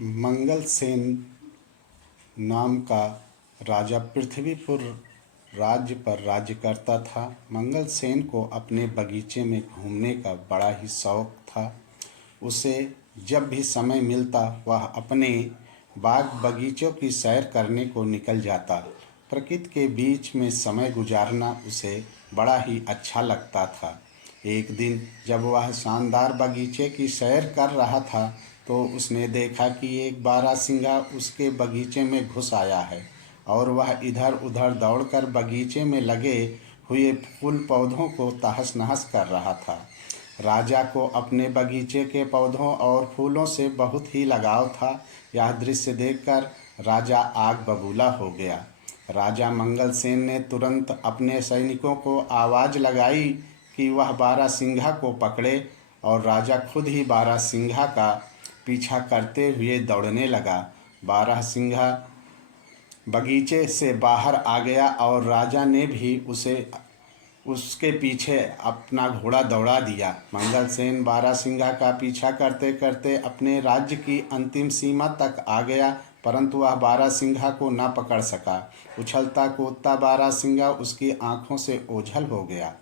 मंगलसेन नाम का राजा पृथ्वीपुर राज्य पर राज्य करता था। मंगलसेन को अपने बगीचे में घूमने का बड़ा ही शौक था। उसे जब भी समय मिलता वह अपने बाग बगीचों की सैर करने को निकल जाता। प्रकृति के बीच में समय गुजारना उसे बड़ा ही अच्छा लगता था। एक दिन जब वह शानदार बगीचे की सैर कर रहा था तो उसने देखा कि एक बारहसिंगा उसके बगीचे में घुस आया है और वह इधर उधर दौड़कर बगीचे में लगे हुए फूल पौधों को तहस नहस कर रहा था। राजा को अपने बगीचे के पौधों और फूलों से बहुत ही लगाव था। यह दृश्य देखकर राजा आग बबूला हो गया। राजा मंगलसेन ने तुरंत अपने सैनिकों को आवाज़ लगाई कि वह बारहसिंघा को पकड़े और राजा खुद ही बारहसिंघा का पीछा करते हुए दौड़ने लगा। बारहसिंघा बगीचे से बाहर आ गया और राजा ने भी उसके पीछे अपना घोड़ा दौड़ा दिया। मंगलसेन बारहसिंघा का पीछा करते करते अपने राज्य की अंतिम सीमा तक आ गया, परंतु वह बारहसिंघा को न पकड़ सका। उछलता कूदता बारहसिंघा उसकी आंखों से ओझल हो गया।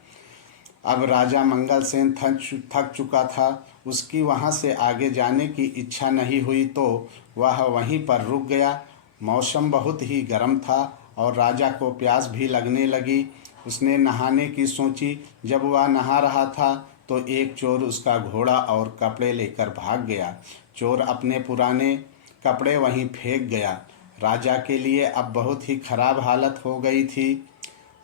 अब राजा मंगलसेन थक चुका था। उसकी वहाँ से आगे जाने की इच्छा नहीं हुई तो वह वहीं पर रुक गया। मौसम बहुत ही गर्म था और राजा को प्यास भी लगने लगी। उसने नहाने की सोची। जब वह नहा रहा था तो एक चोर उसका घोड़ा और कपड़े लेकर भाग गया। चोर अपने पुराने कपड़े वहीं फेंक गया। राजा के लिए अब बहुत ही खराब हालत हो गई थी।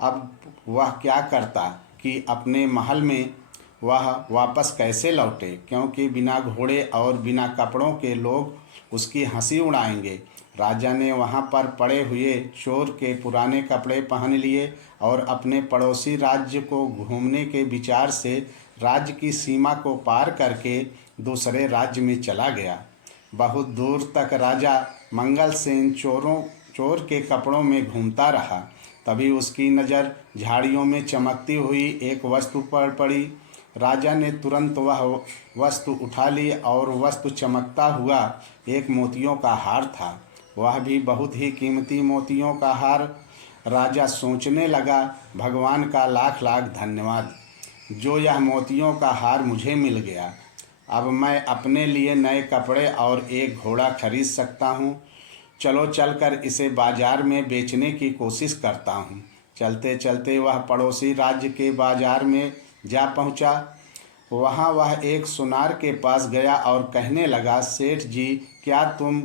अब वह क्या करता कि अपने महल में वह वापस कैसे लौटे, क्योंकि बिना घोड़े और बिना कपड़ों के लोग उसकी हंसी उड़ाएंगे। राजा ने वहाँ पर पड़े हुए चोर के पुराने कपड़े पहन लिए और अपने पड़ोसी राज्य को घूमने के विचार से राज्य की सीमा को पार करके दूसरे राज्य में चला गया। बहुत दूर तक राजा मंगलसेन चोर के कपड़ों में घूमता रहा। तभी उसकी नज़र झाड़ियों में चमकती हुई एक वस्तु पर पड़ी। राजा ने तुरंत वह वस्तु उठा ली और वस्तु चमकता हुआ एक मोतियों का हार था। वह भी बहुत ही कीमती मोतियों का हार। राजा सोचने लगा, भगवान का लाख लाख धन्यवाद, जो यह मोतियों का हार मुझे मिल गया। अब मैं अपने लिए नए कपड़े और एक घोड़ा खरीद सकता हूँ। चलो चलकर इसे बाजार में बेचने की कोशिश करता हूँ। चलते चलते वह पड़ोसी राज्य के बाजार में जा पहुँचा। वहाँ वह एक सुनार के पास गया और कहने लगा, सेठ जी, क्या तुम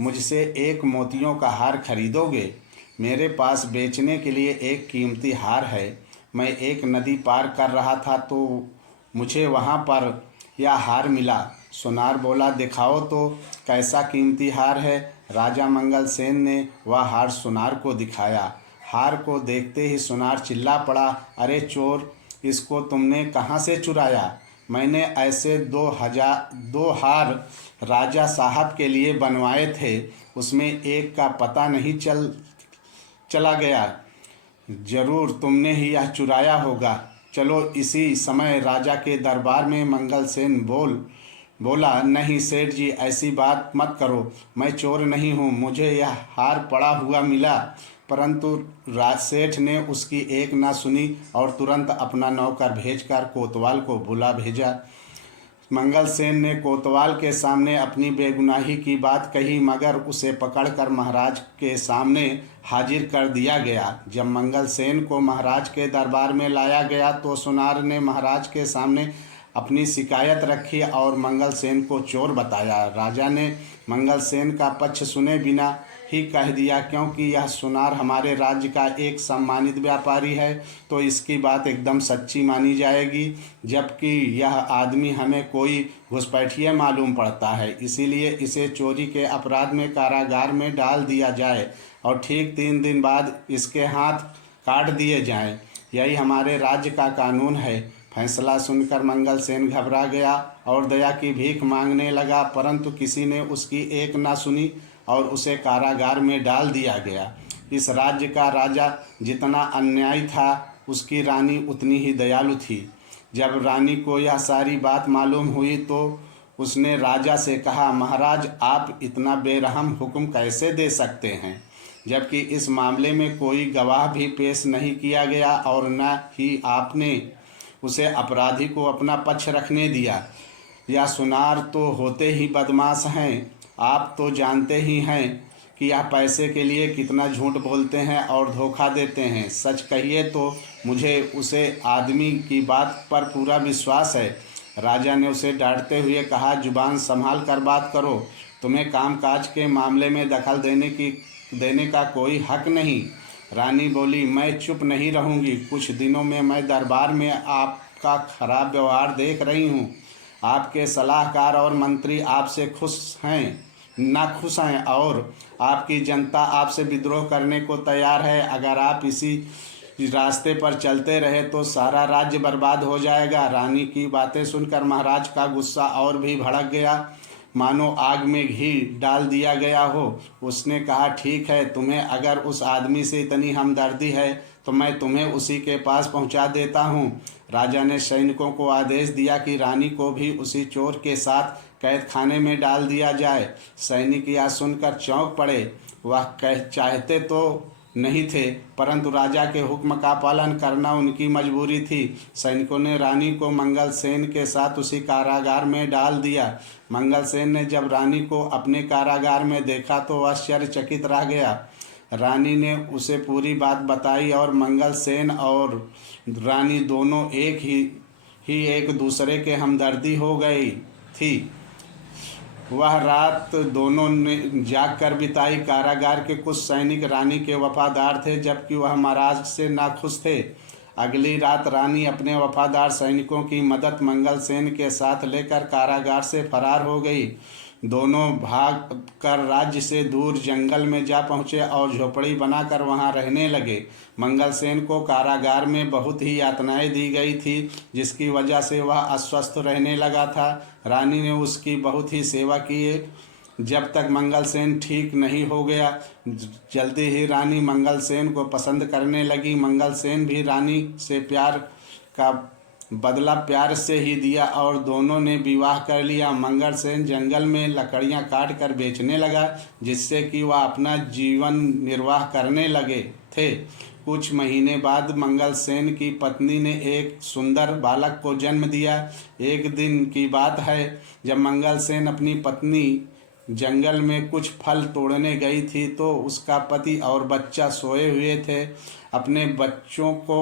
मुझसे एक मोतियों का हार खरीदोगे? मेरे पास बेचने के लिए एक कीमती हार है। मैं एक नदी पार कर रहा था तो मुझे वहाँ पर यह हार मिला। सुनार बोला, दिखाओ तो कैसा कीमती हार है। राजा मंगलसेन ने वह हार सुनार को दिखाया। हार को देखते ही सुनार चिल्ला पड़ा, अरे चोर, इसको तुमने कहाँ से चुराया? मैंने ऐसे दो हार राजा साहब के लिए बनवाए थे, उसमें एक का पता नहीं चला गया। जरूर तुमने ही यह चुराया होगा। चलो इसी समय राजा के दरबार में। मंगलसेन बोला, नहीं सेठ जी, ऐसी बात मत करो, मैं चोर नहीं हूँ, मुझे यह हार पड़ा हुआ मिला। परंतु राज सेठ ने उसकी एक ना सुनी और तुरंत अपना नौकर भेजकर कोतवाल को बुला भेजा। मंगलसेन ने कोतवाल के सामने अपनी बेगुनाही की बात कही, मगर उसे पकड़कर महाराज के सामने हाजिर कर दिया गया। जब मंगलसेन को महाराज के दरबार में लाया गया तो सुनार ने महाराज के सामने अपनी शिकायत रखी और मंगलसेन को चोर बताया। राजा ने मंगलसेन का पक्ष सुने बिना ही कह दिया, क्योंकि यह सुनार हमारे राज्य का एक सम्मानित व्यापारी है तो इसकी बात एकदम सच्ची मानी जाएगी, जबकि यह आदमी हमें कोई घुसपैठिया मालूम पड़ता है। इसीलिए इसे चोरी के अपराध में कारागार में डाल दिया जाए और ठीक 3 दिन बाद इसके हाथ काट दिए जाएं। यही हमारे राज्य का कानून है। फैसला सुनकर मंगलसेन घबरा गया और दया की भीख मांगने लगा, परंतु किसी ने उसकी एक ना सुनी और उसे कारागार में डाल दिया गया। इस राज्य का राजा जितना अन्यायी था, उसकी रानी उतनी ही दयालु थी। जब रानी को यह सारी बात मालूम हुई तो उसने राजा से कहा, महाराज, आप इतना बेरहम हुक्म कैसे दे सकते हैं, जबकि इस मामले में कोई गवाह भी पेश नहीं किया गया और न ही आपने उसे अपराधी को अपना पक्ष रखने दिया। यह सुनार तो होते ही बदमाश हैं। आप तो जानते ही हैं कि यह पैसे के लिए कितना झूठ बोलते हैं और धोखा देते हैं। सच कहिए तो मुझे उसे आदमी की बात पर पूरा विश्वास है। राजा ने उसे डांटते हुए कहा, जुबान संभाल कर बात करो। तुम्हें कामकाज के मामले में दखल देने का कोई हक नहीं। रानी बोली, मैं चुप नहीं रहूंगी। कुछ दिनों में मैं दरबार में आपका खराब व्यवहार देख रही हूँ। आपके सलाहकार और मंत्री आपसे नाखुश हैं और आपकी जनता आपसे विद्रोह करने को तैयार है। अगर आप इसी रास्ते पर चलते रहे तो सारा राज्य बर्बाद हो जाएगा। रानी की बातें सुनकर महाराज का गुस्सा और भी भड़क गया, मानो आग में घी डाल दिया गया हो। उसने कहा, ठीक है, तुम्हें अगर उस आदमी से इतनी हमदर्दी है तो मैं तुम्हें उसी के पास पहुंचा देता हूं। राजा ने सैनिकों को आदेश दिया कि रानी को भी उसी चोर के साथ कैद खाने में डाल दिया जाए। सैनिक यह सुनकर चौंक पड़े। वह चाहते तो नहीं थे, परंतु राजा के हुक्म का पालन करना उनकी मजबूरी थी। सैनिकों ने रानी को मंगल सेन के साथ उसी कारागार में डाल दिया। मंगल सेन ने जब रानी को अपने कारागार में देखा तो आश्चर्यचकित रह गया। रानी ने उसे पूरी बात बताई और मंगल सेन और रानी दोनों एक दूसरे के हमदर्दी हो गई थी। वह रात दोनों ने जाग कर बिताई। कारागार के कुछ सैनिक रानी के वफादार थे, जबकि वह महाराज से नाखुश थे। अगली रात रानी अपने वफादार सैनिकों की मदद मंगल सेन के साथ लेकर कारागार से फरार हो गई। दोनों भाग कर राज्य से दूर जंगल में जा पहुँचे और झोपड़ी बनाकर वहां रहने लगे। मंगल सेन को कारागार में बहुत ही यातनाएं दी गई थी, जिसकी वजह से वह अस्वस्थ रहने लगा था। रानी ने उसकी बहुत ही सेवा की जब तक मंगल सेन ठीक नहीं हो गया। जल्दी ही रानी मंगल सेन को पसंद करने लगी। मंगल सेन भी रानी से प्यार का बदला प्यार से ही दिया और दोनों ने विवाह कर लिया। मंगल सेन जंगल में लकड़ियां काट कर बेचने लगा, जिससे कि वह अपना जीवन निर्वाह करने लगे थे। कुछ महीने बाद मंगल सेन की पत्नी ने एक सुंदर बालक को जन्म दिया। एक दिन की बात है, जब मंगल सेन अपनी पत्नी जंगल में कुछ फल तोड़ने गई थी तो उसका पति और बच्चा सोए हुए थे। अपने बच्चों को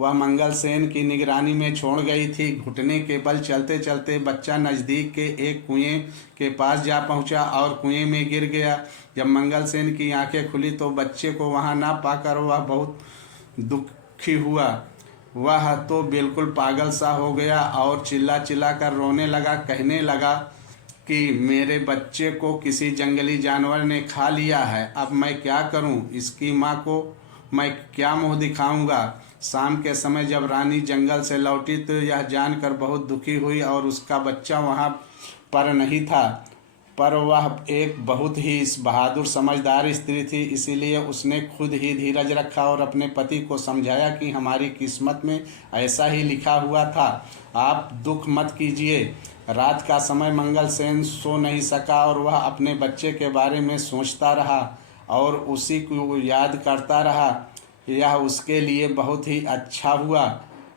वह मंगल सेन की निगरानी में छोड़ गई थी। घुटने के बल चलते चलते बच्चा नज़दीक के एक कुएं के पास जा पहुंचा और कुएं में गिर गया। जब मंगल सेन की आंखें खुली तो बच्चे को वहां ना पाकर वह बहुत दुखी हुआ। वह तो बिल्कुल पागल सा हो गया और चिल्ला चिल्ला कर रोने लगा। कहने लगा कि मेरे बच्चे को किसी जंगली जानवर ने खा लिया है। अब मैं क्या करूं? इसकी माँ को मैं क्या मुंह दिखाऊंगा? शाम के समय जब रानी जंगल से लौटी तो यह जानकर बहुत दुखी हुई और उसका बच्चा वहां पर नहीं था। पर वह एक बहुत ही बहादुर समझदार स्त्री थी, इसीलिए उसने खुद ही धीरज रखा और अपने पति को समझाया कि हमारी किस्मत में ऐसा ही लिखा हुआ था। आप दुख मत कीजिए। रात का समय मंगल सेन सो नहीं सका और वह अपने बच्चे के बारे में सोचता रहा और उसी को याद करता रहा। यह उसके लिए बहुत ही अच्छा हुआ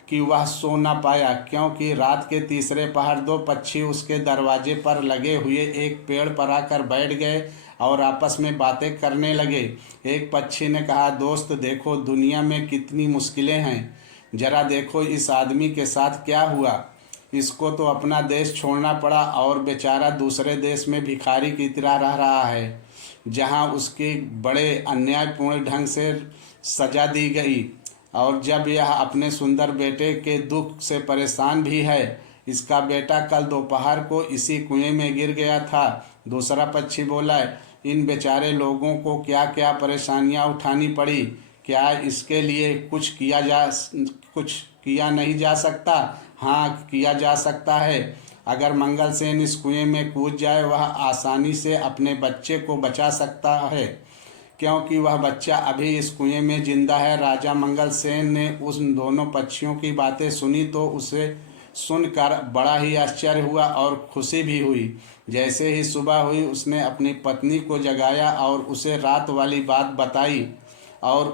कि वह सो न पाया, क्योंकि रात के तीसरे पहर दो पक्षी उसके दरवाजे पर लगे हुए एक पेड़ पर आकर बैठ गए और आपस में बातें करने लगे। एक पक्षी ने कहा, दोस्त देखो, दुनिया में कितनी मुश्किलें हैं। जरा देखो इस आदमी के साथ क्या हुआ। इसको तो अपना देश छोड़ना पड़ा और बेचारा दूसरे देश में भिखारी की तरह रह रहा है, जहां उसकी बड़े अन्यायपूर्ण ढंग से सजा दी गई। और जब यह अपने सुंदर बेटे के दुख से परेशान भी है। इसका बेटा कल दोपहर को इसी कुएं में गिर गया था। दूसरा पक्षी बोला, इन बेचारे लोगों को क्या क्या परेशानियां उठानी पड़ी। क्या इसके लिए कुछ किया नहीं जा सकता? हाँ, किया जा सकता है। अगर मंगल सेन इस कुएं में कूद जाए वह आसानी से अपने बच्चे को बचा सकता है, क्योंकि वह बच्चा अभी इस कुएं में जिंदा है। राजा मंगल सेन ने उन दोनों पक्षियों की बातें सुनी तो सुनकर बड़ा ही आश्चर्य हुआ और खुशी भी हुई। जैसे ही सुबह हुई उसने अपनी पत्नी को जगाया और उसे रात वाली बात बताई और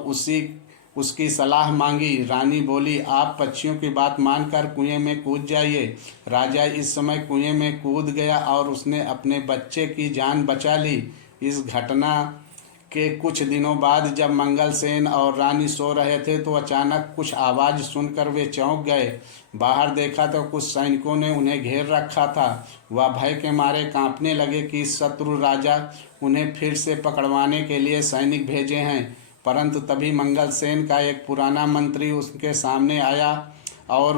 उसकी सलाह मांगी। रानी बोली, आप पक्षियों की बात मानकर कुएं में कूद जाइए। राजा इस समय कुएं में कूद गया और उसने अपने बच्चे की जान बचा ली। इस घटना के कुछ दिनों बाद जब मंगलसेन और रानी सो रहे थे तो अचानक कुछ आवाज़ सुनकर वे चौंक गए। बाहर देखा तो कुछ सैनिकों ने उन्हें घेर रखा था। वह भय के मारे कांपने लगे कि शत्रु राजा उन्हें फिर से पकड़वाने के लिए सैनिक भेजे हैं। परंतु तभी मंगलसेन का एक पुराना मंत्री उसके सामने आया और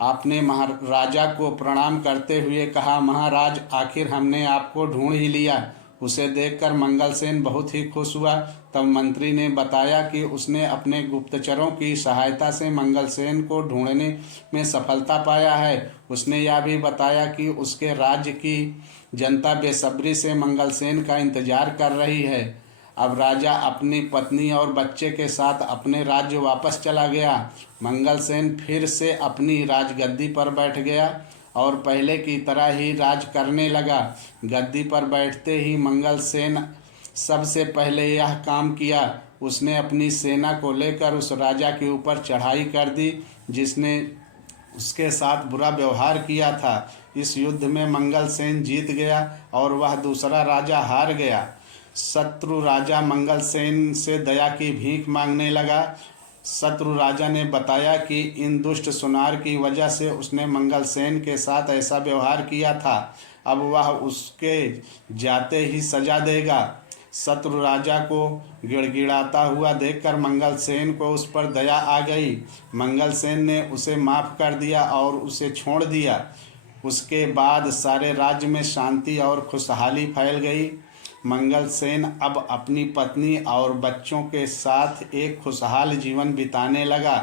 आपने महाराजा को प्रणाम करते हुए कहा, महाराज, आखिर हमने आपको ढूंढ ही लिया। उसे देखकर मंगलसेन बहुत ही खुश हुआ। तब मंत्री ने बताया कि उसने अपने गुप्तचरों की सहायता से मंगलसेन को ढूंढने में सफलता पाया है। उसने यह भी बताया कि उसके राज्य की जनता बेसब्री से मंगलसेन का इंतजार कर रही है। अब राजा अपनी पत्नी और बच्चे के साथ अपने राज्य वापस चला गया। मंगलसेन फिर से अपनी राजगद्दी पर बैठ गया और पहले की तरह ही राज करने लगा। गद्दी पर बैठते ही मंगलसेन सबसे पहले यह काम किया, उसने अपनी सेना को लेकर उस राजा के ऊपर चढ़ाई कर दी जिसने उसके साथ बुरा व्यवहार किया था। इस युद्ध में मंगलसेन जीत गया और वह दूसरा राजा हार गया। शत्रु राजा मंगलसेन से दया की भीख मांगने लगा। शत्रु राजा ने बताया कि इन दुष्ट सुनार की वजह से उसने मंगलसेन के साथ ऐसा व्यवहार किया था। अब वह उसके जाते ही सजा देगा। शत्रु राजा को गिड़गिड़ाता हुआ देखकर मंगलसेन को उस पर दया आ गई। मंगलसेन ने उसे माफ़ कर दिया और उसे छोड़ दिया। उसके बाद सारे राज्य में शांति और खुशहाली फैल गई। मंगलसेन अब अपनी पत्नी और बच्चों के साथ एक खुशहाल जीवन बिताने लगा।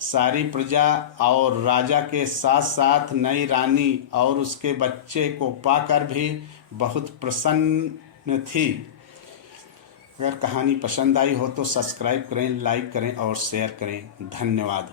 सारी प्रजा और राजा के साथ साथ नई रानी और उसके बच्चे को पाकर भी बहुत प्रसन्न थी। अगर कहानी पसंद आई हो तो सब्सक्राइब करें, लाइक करें और शेयर करें। धन्यवाद।